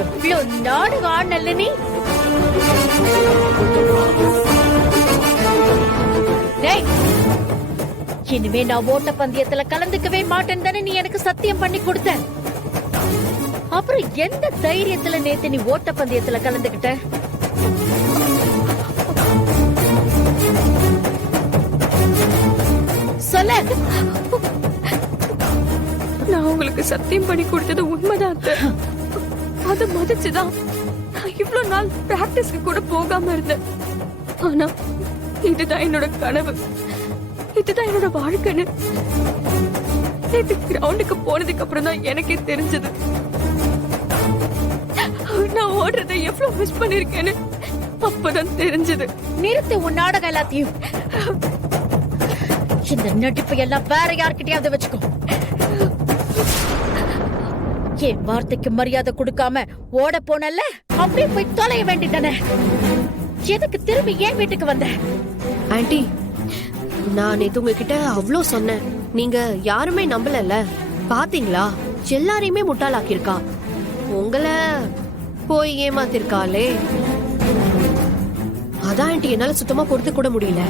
எவ்வளவு நாடகம் ஆடல நீ. இனிமே நான் ஓட்ட பந்தயத்துல கலந்துக்கவே மாட்டேன் தானே நீ எனக்கு சத்தியம் பண்ணி கொடுத்த. அப்புறம் எந்த தைரியத்துல நேத்து நீ ஓட்ட பந்தயத்துல கலந்துகிட்ட? சொல்ல. நான் உங்களுக்கு சத்தியம் பண்ணி கொடுத்தது உண்மைதான். அதை மதிச்சுதான் இவ்வளவு நாள் பிராக்டிஸ்க்கு கூட போகாம இருந்தேன். ஆனா இதுதான் என்னோட கனவு, இதுதான் என்னோட வாழ்க்கைன்னு நேத்து கிரவுண்டுக்கு போனதுக்கு அப்புறம் தான் எனக்கே தெரிஞ்சது. நான் ஓடுறதை எவ்வளவு மிஸ் பண்ணிருக்கேன்னு அப்பதான் தெரிஞ்சது. நிறுத்து உன் நாடகம் எல்லாத்தையும். இந்த நடிப்பு எல்லாம் வேற யார்கிட்டயாவது வச்சுக்கோ. என் வார்த்தைக்கு மரியாதை கொடுக்காம ஓட போனல, அப்படியே போய் தொலைய வேண்டியதானே. எதுக்கு திரும்பி ஏன் வீட்டுக்கு வந்த? ஆண்டி, நான் நேத்து உங்ககிட்ட அவ்ளோ சொன்னேன், நீங்க யாருமே நம்பலல்ல. பாத்தீங்களா, எல்லாரையுமே முட்டாளாக்கியிருக்கா. உங்களை போய் ஏமாத்திருக்காளே. அதான் ஆண்டி என்னால சுத்தமா பொறுத்து கூட முடியல.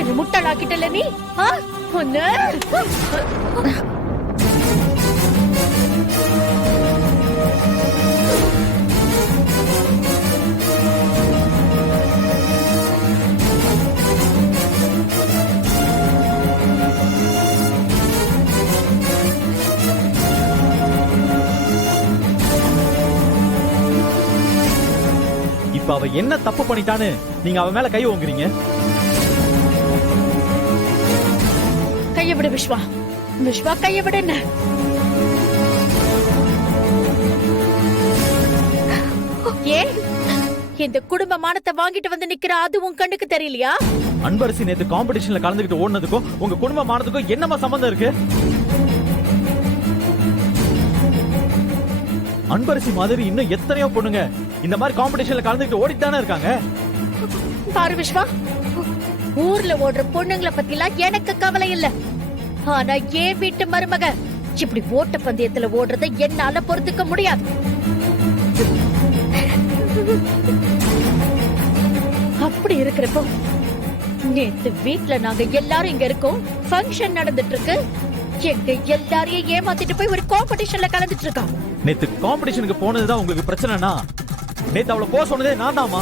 என்ன முட்டாளாக்கிட்டல நீ. ஒன்னு இப்ப அவ என்ன தப்பு பண்ணிட்டான்னு நீங்க அவ மேல கை ஓங்குறீங்க? கைய விடு விஸ்வா. விஸ்வா கைய விடு. என்ன ஏ இந்த குடும்ப மானத்தை வாங்கிட்டு வந்து நிக்கிற அது உன் கண்ணுக்கு தெரியலையா? அன்பரசி நேத்து காம்படிஷன்ல கலந்துக்கிட்டு ஓடுனதுக்கும் உங்க குடும்ப மானத்துக்கும் என்னமா சம்பந்தம் இருக்கு? அன்பரசி மாதிரி இன்னும் எத்தனையோ பொண்ணுங்க இந்த மாதிரி காம்படிஷன்ல கலந்துக்கிட்டு ஓடித்தானே இருக்காங்க. பாரு விஸ்வா, ஊர்ல ஓடுற பொண்ணுங்களை பத்திலாம் எனக்கு கவலை இல்ல. ஆனா ஏன் வீட்டு மருமக இப்படி ஓட்ட பந்தயத்துல ஓடுறத என்னால பொறுத்துக்க முடியாது. அப்படி இருக்கிறப்போ நேத்து வீட்டுல நாங்க எல்லாரும் இங்க இருக்கோம், ஃபங்க்ஷன் நடந்துட்டு இருக்கு. எங்க எல்லாரையும் ஏமாத்திட்டு போய் ஒரு காம்படிஷன்ல கலந்துட்டு இருக்கான். நேத்து காம்படிஷனுக்கு போனதுதான் உங்களுக்கு பிரச்சனைனா நேத்து அவளை போக சொன்னதே நான் தாமா.